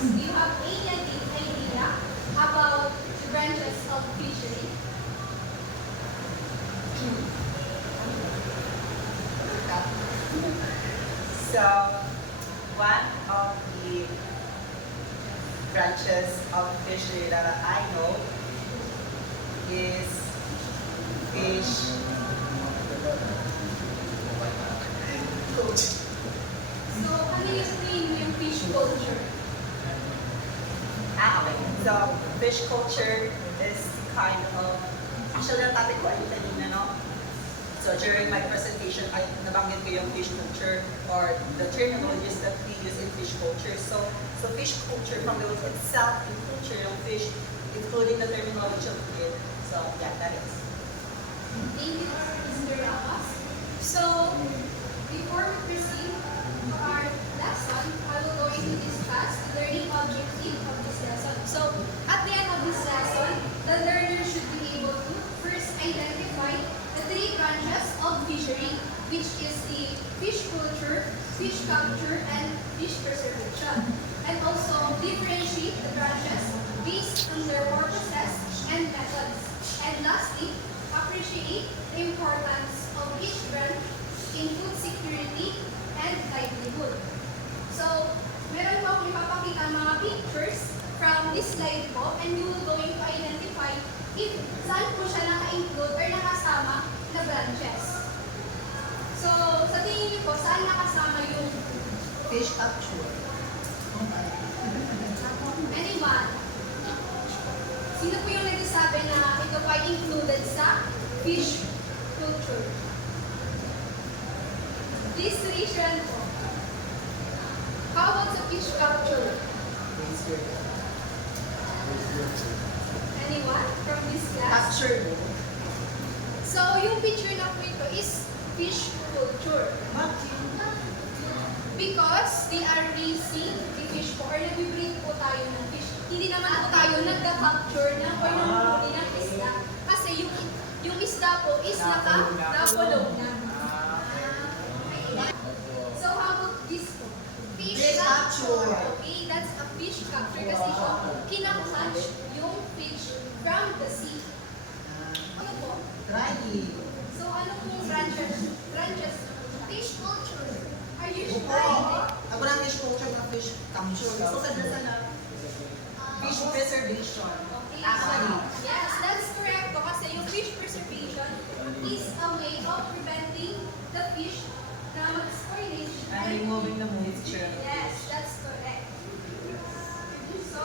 Do you have any idea about the branches of fishery? So, one of the branches of fishery that I know is fish culture. So, ano yung fish culture? Okay. So, fish culture is kind of, actually, ang topic ko ay kanina, no? So, during my presentation, ay nabanggit ko yung fish culture or the terminologies that we use in fish culture. So fish culture from the word itself, in culture yung fish, including the terminology of it. So, yeah, that is. Thank you, Mr. Ramos. So, before we proceed to our lesson, I will going to discuss the learning objective of this lesson. So, at the end of this lesson, the learner should be able to first identify the three branches of fishery, which is the fish culture, fish capture, and fish preservation. And also differentiate the branches based on their purposes and methods. And lastly, appreciate the importance of each branch in food security and livelihood. So, meron po akong ipapakita mga pictures from this slide po, and you will going to identify if saan po siya naka-include or nakasama na branches. So, sa tingin niyo po, saan nakasama yung Fish capture. anyone? Sino po yung nagsasabi na ito po ay included sa fish culture? Please raise your hand po. How about sa fish capture? Anyone from this class? Capture. So, yung picture na po ito is fish culture. Because they are raising the fish po or nag-breed po tayo ng fish. Hindi naman po tayo nagka-capture na or nanghuli ng isda. Kasi yung isda po is naka-nakulong na. So, how about this po? Fish capture. Okay, that's a fish capture kasi siya kinakatch yung fish from the sea. Ano po? Drying. So, ano pong branches? Fish culture. Are you sure? Ako na fish culture na fish capture. So, sa na fish preservation. Okay. Actually. Yes, that's correct po kasi yung fish preservation is a way of preventing the fish na mag-spoilage. And removing the moisture. Yes, that's correct. So,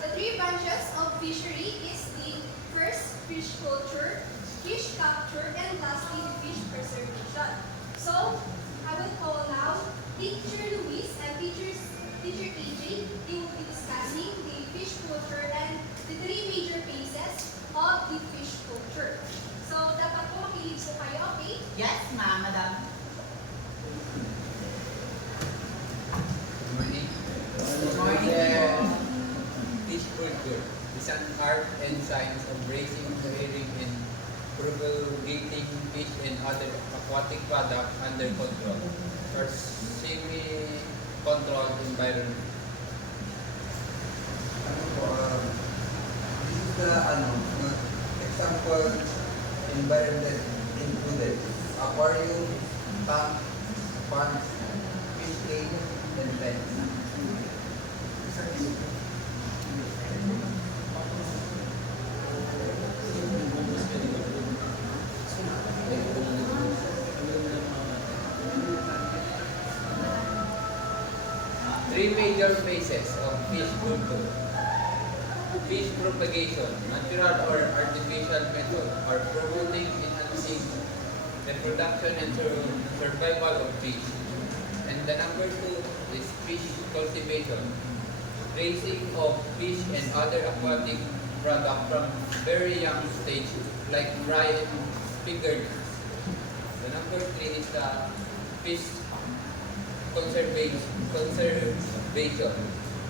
the three branches of fishery is the first fish culture, fish capture, and lastly the fish preservation. So, I will call now Teacher Luis and Teacher AJ. They will be discussing the fish culture and the three major phases of the fish culture. So, dapat po makinig po kayo, okay? Yes, ma'am, madam. Morning. Good morning. Fish culture is an art and science of raising, rearing, and propagating fish and other aquatic products under control or semi-controlled environment. This is the example environment included aquarium, tank, ponds, fish cage, and pens. Three major phases of fish culture. Fish propagation, natural or artificial method, are promoting, enhancing the production and survival of fish. And the number two is fish cultivation, raising of fish and other aquatic products from very young stage, like fry and figured. The number three is the fish conservation,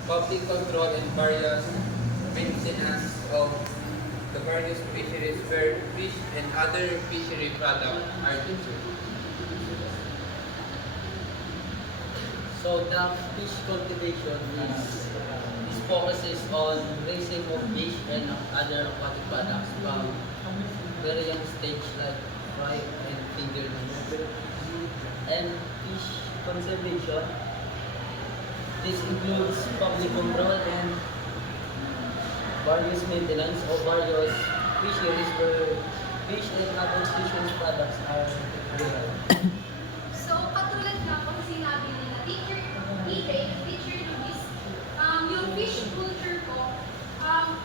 public control and various maintenance of the various fisheries where fish and other fishery products are consumed. So the fish cultivation is focuses on raising of fish and other aquatic products from very young stage like fry and finger. And fish conservation, this includes public control and various maintenance of various fisheries where fish and other fisheries products are realized. So, katulad nga po sinabi nila, Teacher EJ and Teacher Luis, yung fish culture po,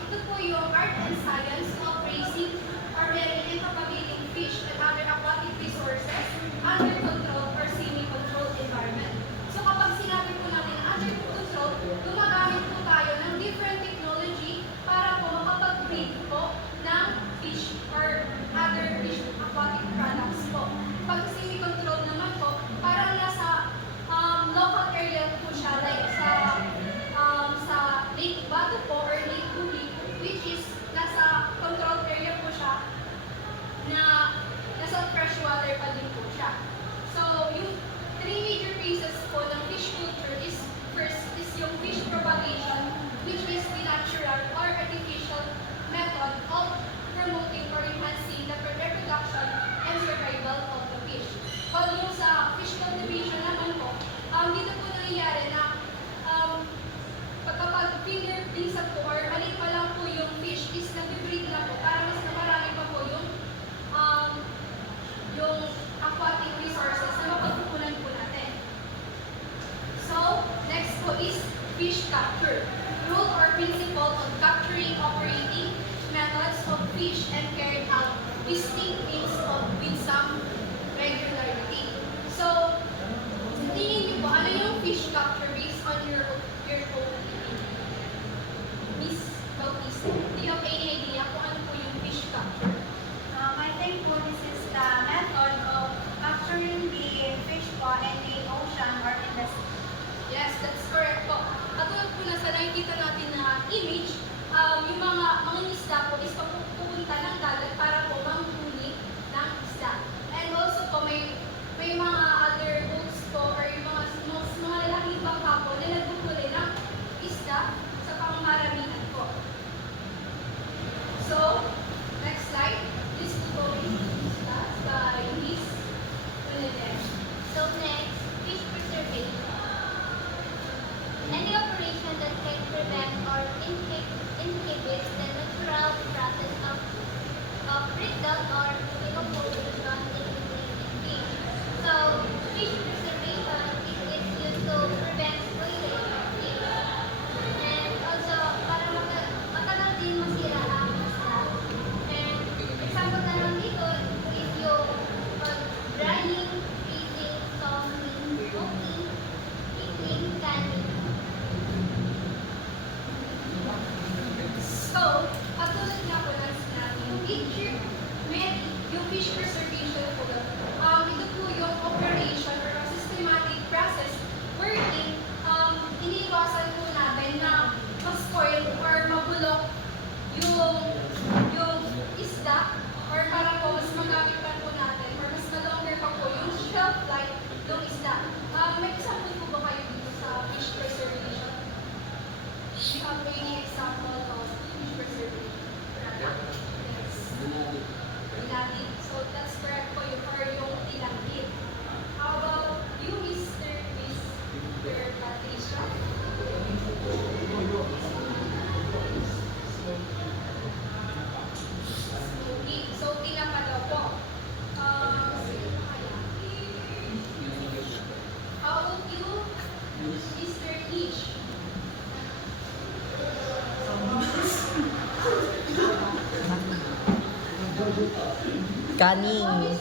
ito po yung art and science of raising or rearing and propagating fish and other aquatic resources under controlled or semi-controlled environment. So, kapag sinabi po natin na under control, gumagamit po tayo ng different technology para po makapag-breed po ng fish or other fish aquatic products po. Pag semi-controlled naman po, parang nasa local area po siya, like sa Lake Bato po or Lake Huli, which is nasa controlled area po siya na nasa freshwater pa din po siya. So, yung three major phases po ng fish culture is first is yung fish propagation, which is the natural or artificial method of promoting or enhancing the reproduction and survival of the fish. While yung sa fish cultivation naman po, dito po nangyayari na pagkapag finger pinsap po or maliit pa lang po yung fish is nag-breed na po para mas namarami pa po yung aquatic resources na mapagkukunan po natin. So, next po is fish capture. Rule or principle of capturing, operating methods of fish and carried out distinct means of with some regularity. So, sa tingin niyo po, ano yung fish capture based on your own opinion? Miss Bautista, do you have any idea kung ano po yung fish capture? I think po this is the method of capturing the fish po in the ocean or in the sea. Yes, that's correct po. Katulad po na sa nakikita natin na image, yung mga isda po is pupunta ng dagat para po manghuli ng isda. And also po may mga other boats po or yung mga lalaking bangka po na naghuhuli ng isda sa pangmaramihan po. So, next slide. This will go by Miss Ulides. So next, fish preservation. Any operation that can prevent or inhibit the natural process of breakdown or decomposition in living fish. So fish preservation is used to prevent spoilage of fish. And also, para matagal din masira ang isda. And example na lang dito is yung drying, freezing, salting, smoking, pickling, canning. So, katulad nga po ng sinabi, yung fish preservation po, ito po yung operation or a systematic process wherein iniiwasan po natin na ma-spoil or mabulok yung isda or para po mas magamit pa po natin or mas ma-longer pa po yung shelf life ng isda. May example po ba kayo dito sa fish preservation? Do you have any example of fish preservation? Yes. Tilapia. So that's correct po yung or yung tilapia. How about you, Mr. Patricia? Okay, so tilapia daw po. How about you, Mr. Nish? Kaning.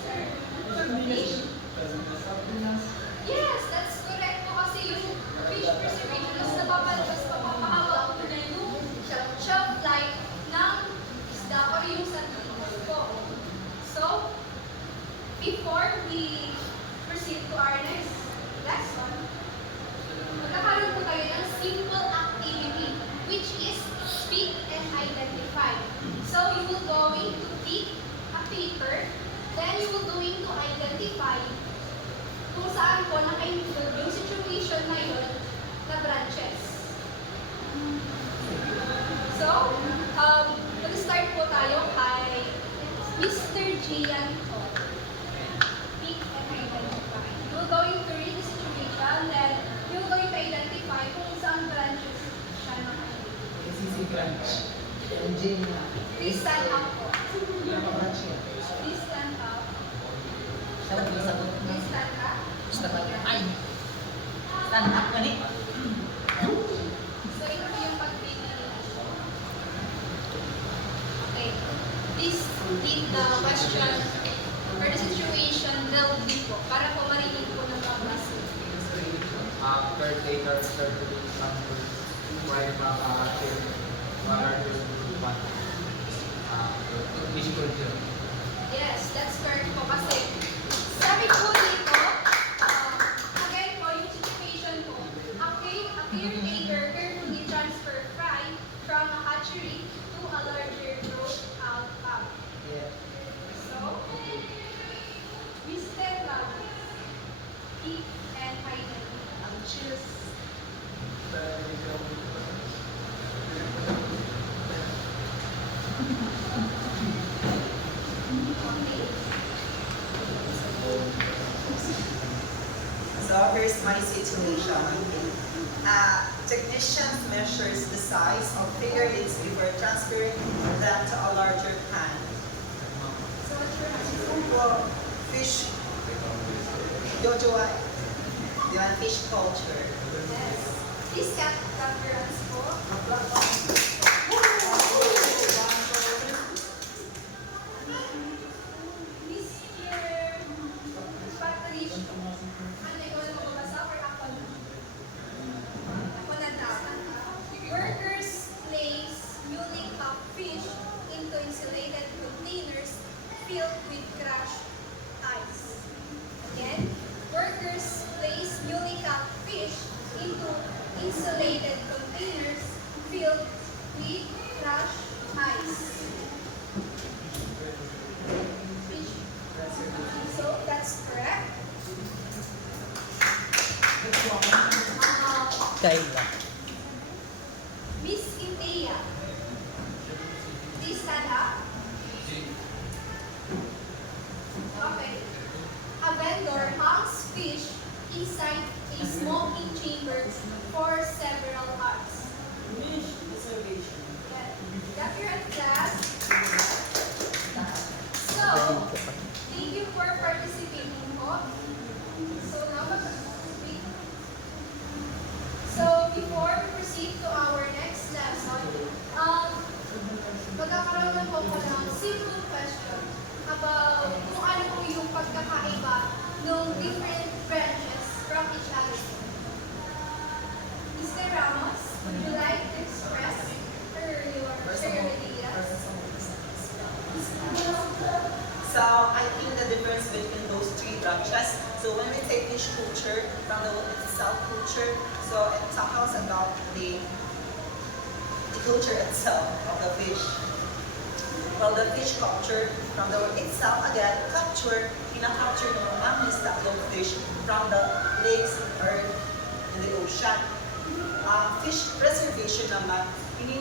Yes, that's correct po kasi yung fish preservation is napapahaba po na yung shelf life ng isda or yung sardinas po. So, before we proceed to our next lesson, magkakaroon po tayo ng simple activity which is pick and identify. So, you will going to pick a paper, then you will Mag-start po tayo kay Mr. Gian Ho. Pick and identify. You're going to read the situation, then you're going to identify kung saan branches siya nakashare. Please stand up po. Please stand up. Please stand up. Stand up ka ni. So, ito po yung pagpili. Okay. Please read the question or the situation loudly po para po marinig po ng mga klase. Caretaker certainly numbers while mga para Fish culture. Yes, let's start po kasi sabi po dito, again po, yung situation po, a caretaker carefully transfer fry from a hatchery to a larger growth out pub. So, Mr. Ramos, keep and identify. Cheers. Okay. So here's my situation. Technician measures the size of figurines before transferring them to a larger pan. So, what's your answer? Well, fish, Jojoa, the fish culture. Yes. Please clap your hands po. Mr. Patrick, ano ikaw na magbabasa or ako na? Ako na daw. Workers place newly caught fish into insulated containers filled with crushed ice. Again, workers place newly caught fish into insulated containers filled with crushed ice. Fish. So that's correct. Miss India, please stand up. Okay. A vendor hangs fish inside a smoking chamber for several hours. Got your class. So, thank you for participating po. So before we proceed to our next lesson, magkakaroon na po ko ng simple question about kung ano po yung pagkakaiba ng different branches from each other. Mr. Ramos, would you like to express your ideas? So I think the difference between those three branches. So when we take fish culture from the word itself culture, so it talks about the culture itself of the fish. Well, the fish culture from the word itself again, capture, capture ng mga tatlong fish from the lakes or in the ocean. Fish preservation naman,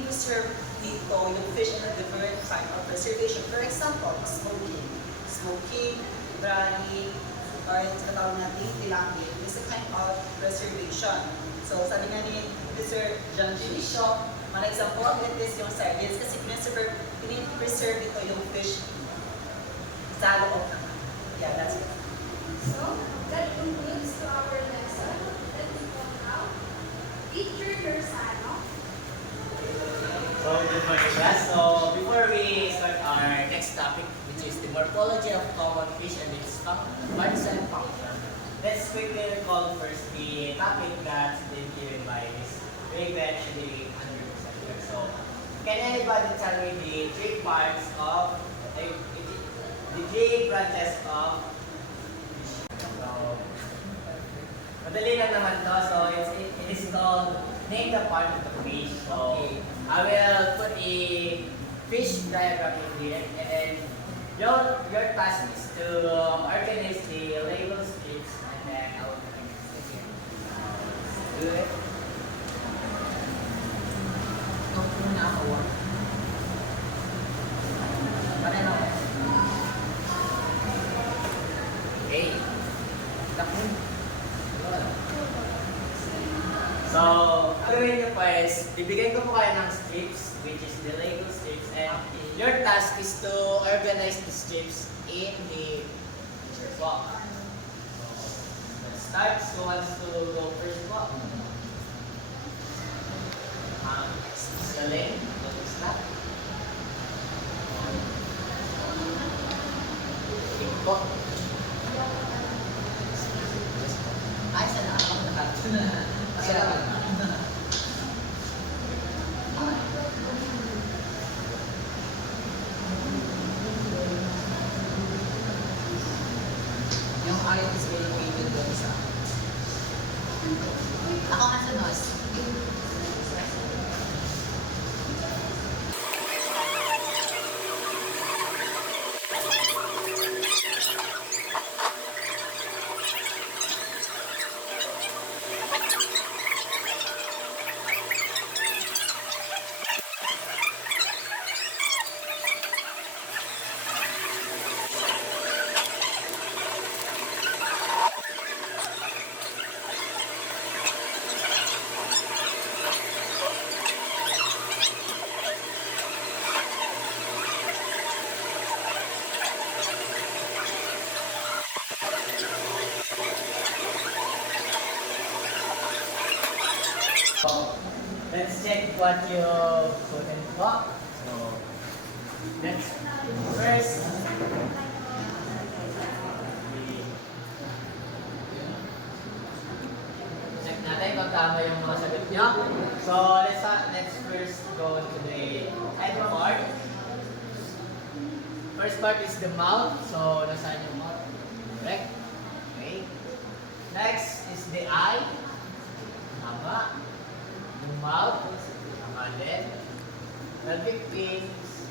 preserve dito yung fish in a different kind of preservation. For example, smoking, briny, or yung tinatawag natin tilapia, is a kind of preservation. So sabi nga ni Mr. John Gilisho, an example of it is yung sardines kasi preserve ito yung fish sa loob naman. Yeah, that's it. So, that concludes to our lesson. Let's go now. Teacher Lursano. So, good morning class. So, before we start our next topic, which is the morphology of common fish and its parts and function, let's quickly recall first the topic that's been given by Ms. Raven Shadili 100%. So, can anybody tell me the three parts of the three branches of fish? So, madali lang naman to. So, it is called name the part of the fish. So, I will put a fish diagram in here, and then your task is to organize the label strips, and then I will do it. award. Paano? Okay. Tapos. So, ang gawin nyo po is, bibigyan ko po kayo ng strips, which is the Lego strips, and your task is to organize the strips in the picture box. So, let's start. So, who wants to go first po? Galing. Let's start. Po. Ay, sana ako nakatun na. Yung ayaw is very favorite doon sa ako nga sa nos. So, let's check what you put in the box. So, let's first. Check natin kung tama yung mga sagot nyo. So, let's first go to the head part. First part is the mouth. So, nasaan yung mouth? Correct? Okay. Next is the eye. Tama. Yung mouth. Tama din. Pelvic fins.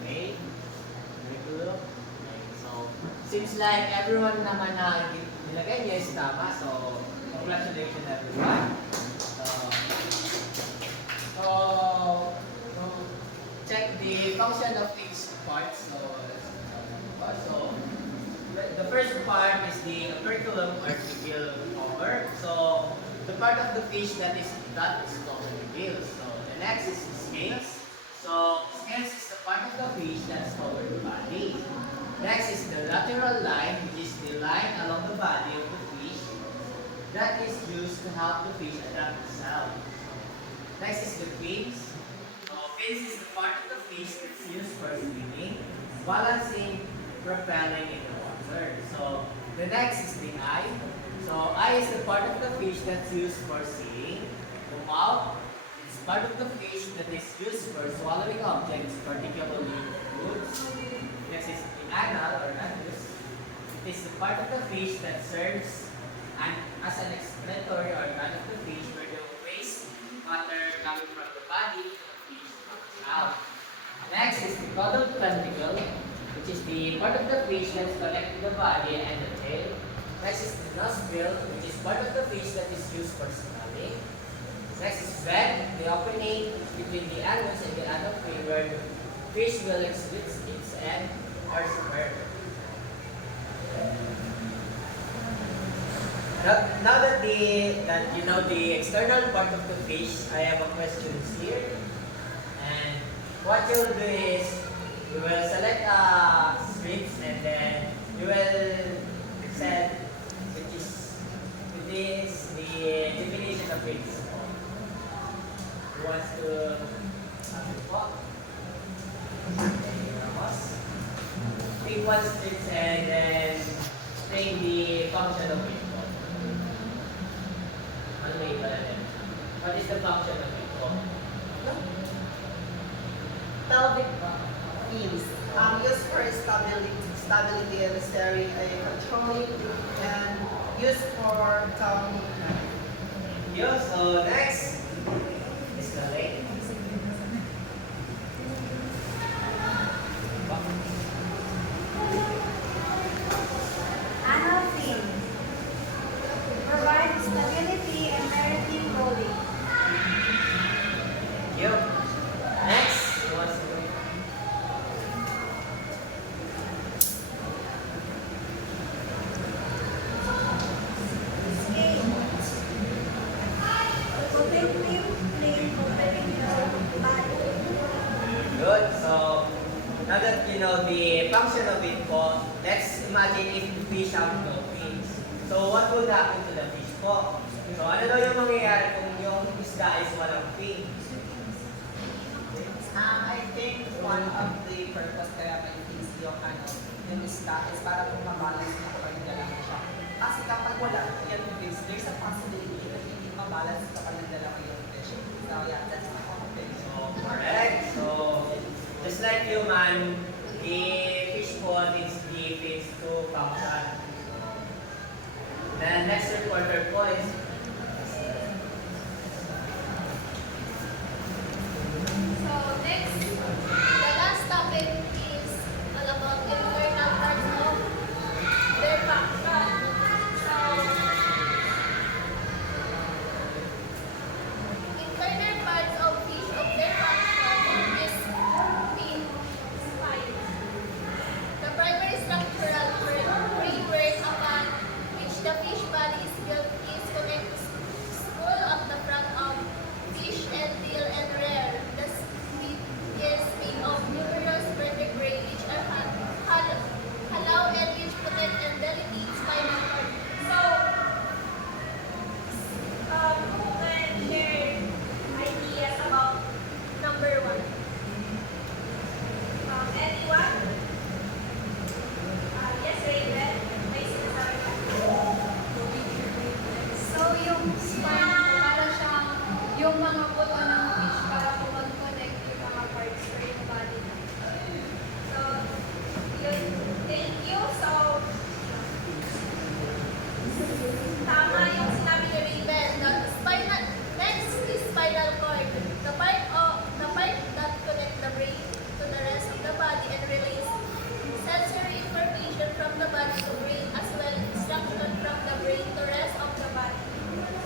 Okay. Very good. Okay. So, seems like everyone naman na nilagay niya is tama. So, congratulations everyone. So, check the function of each part. So, the first part is the operculum or tibial cover. So, the part of the fish that is called the gill. So, the next is the scales. So, scales is the part of the fish that's covered the body. Next is the lateral line, which is the line along the body of the fish that is used to help the fish adapt itself. Next is the fins. So, fins is the part of the fish that's used for swimming, balancing, propelling in the water. So, the next is the eye. So, eye is the part of the fish that's used for seeing. The mouth is part of the fish that is used for swallowing objects, particularly foods. Next is the anal or anus. It is the part of the fish that serves as an excretory organ of the fish where the waste matter coming from the body of the fish comes out. Next is the caudal tentacle, which is the part of the fish that's connected to the body and the tail. Next is the nostril, which is part of the fish that is used for smelling. Next is vent, the opening between the anus and the anal fin where the fish will exit its end or sperm. Now that you know the external part of the fish, I have a question here. And what you'll do is you will select strips and then you will set which is the definition of it. Who wants to walk? Pick one strips and then explain the function of it. What is the function of it? Pelvic fins used for stability and steering, controlling, and used for tongue. Thank you. So next is the leg. Anal fin. Provide stability and maritime rolling. Thank you. Next you know the function of it po, let's imagine if the fish have no fins. So what would happen to the fish po? So ano daw yung mangyayari kung yung isda is walang fins? I think one of the purpose kaya may fins yung isda is para kung mabalance na kapag nagdala mo siya. Kasi kapag wala yung fins, there's a possibility that hindi mabalance kapag nagdala mo yung fish. So yeah, that's my opinion. So correct. So just like human, the fish po needs the fins to function. The next reporter po is So next, the last topic is all about internal parts of their function. So internal parts of fish of their function is fin, spine. The primary structural framework upon which the fish body is built is connected skull of the front of fish and tail and rear. The squid is made of numerous vertebrae which are hollow and which protect and delicate spinal cord. So, who can share ideas about number 1? Anyone? Yes, Raven. May sinasabi ka. So, yung spine, para siyang yung mga buto ng fish para po mag-connect yung mga parts or yung body. So, yun. Thank you. So, tama yung sinabi ni Raven. The spinal, next is spinal cord. The part that connect the brain to the rest of the body and relays sensory information from the body to brain as well as instruction from the brain to rest of the body.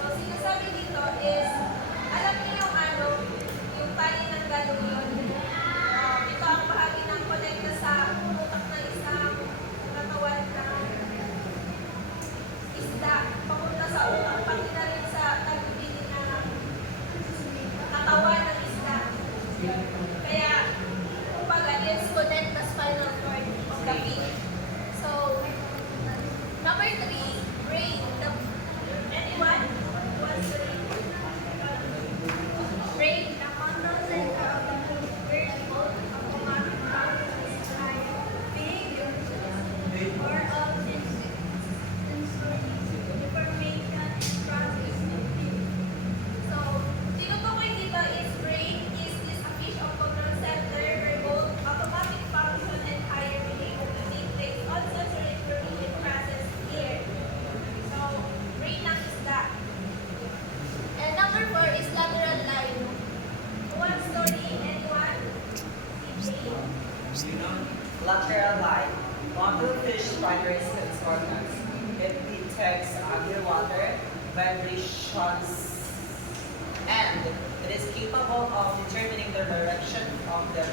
So, sinasabi dito is, alam niyo yung yung tali ng galong yun. Ito ang bahagi ng connecta sa utak ng isang katawan ng isda. Papunta sa utak, pati na rin sa tagubili na katawan ng isda. Kaya, kumbaga, it's connect the spinal cord of the fish. So, number 3, brain. Anyone wants to read? Brain, the control center of the where both automatic functions are behavior or of sensory information processing. So, tinutukoy dito is brain is this a fish of control center where both automatic function and higher behavior to take place on sensory information process here. So, brain ng isda. And number 4 is lateral line. One story, anyone? Lateral line. Modelfish primary sense organs. It detects underwater vibrations and it is capable of determining the direction of their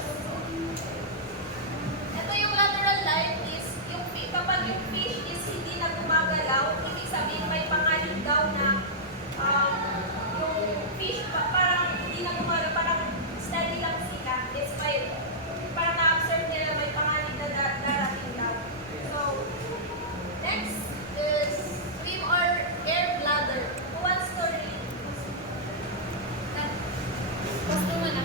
Ito yung lateral line is yung kapag yung fish is hindi na gumagalaw, ibig sabihin may pangalan daw na yung fish parang hindi na gumagalaw, parang steady lang sila. It's may parang na-observe nila may pangalan na darating daw. So, next is swim or air bladder. One story. Gusto mo na.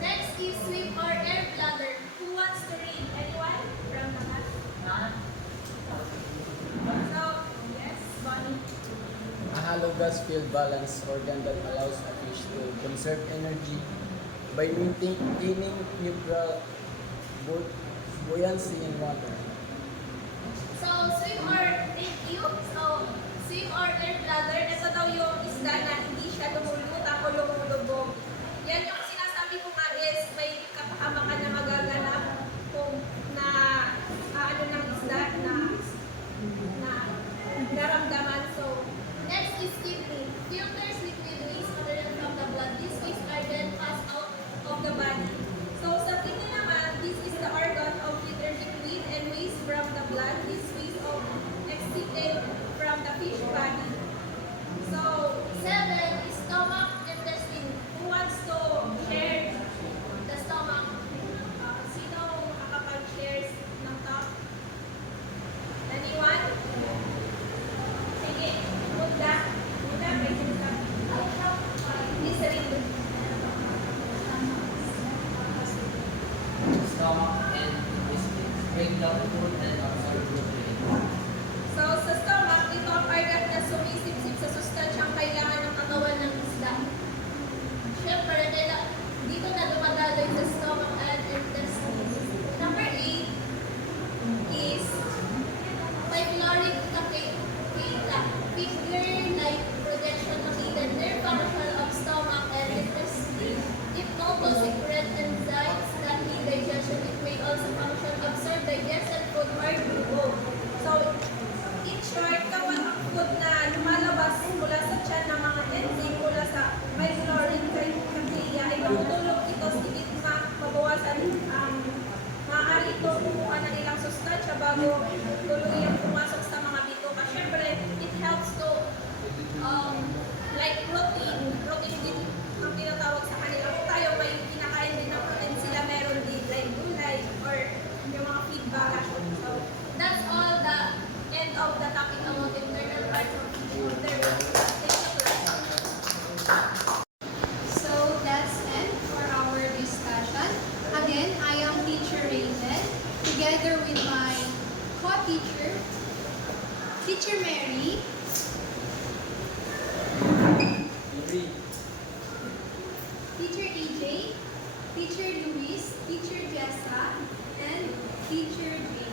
Next is swim or air bladder. Who wants to read? Anyone? From the back? So, yes, Bonnie. A hollow gas field balance organ that allows a fish to conserve energy by maintaining neutral buoyancy in water. So, swim or, thank you. So, swim or air bladder, ito daw yung isda na hindi siya lumulutak o lumulubog. Yan yung sinasabi ko nga is may kapakamakan na magaganap kung na ano ng isda na naramdaman. So, next is kidney. Filters liquid waste material from the blood. These waste are then passed out of the body. So, sa kidney naman, this is the organ of filter liquid and waste from the blood. This waste of excited from the fish body. So, 7 young food and absorb nutrients. So, sa stomach, ito ang organ na sumisipsip sa sustansyang kailangan ng katawan ng isda. Siyempre, dito na dumadaloy sa stomach and intestines. Number 8 is pyloric cata, finger-like projection of the nerve function of stomach and intestine. If known to secret enzymes that aid digestion, it may also function absorb digested food or dugo. So, in short, kapag ang food na lumalabas mula sa tiyan ng mga enzyme mula sa pyloric cata ay matutulog ito sigit na mabawasan ang maaari ito kumuha ng ilang sustansya bago tuluyang pumasok sa mga bituka. Siyempre, it helps to like protein din ang tinatawag sa kanila. Kung tayo may kinakain din ng protein, sila meron din like gulay or yung mga feed bagash. So, that's all the end of the topic about internal parts of their body. So that's end for our discussion. Again, I am Teacher Raven, together with my co-teacher, Teacher Mary, Teacher EJ, Teacher Luis, Teacher Jessa, and Teacher Jane.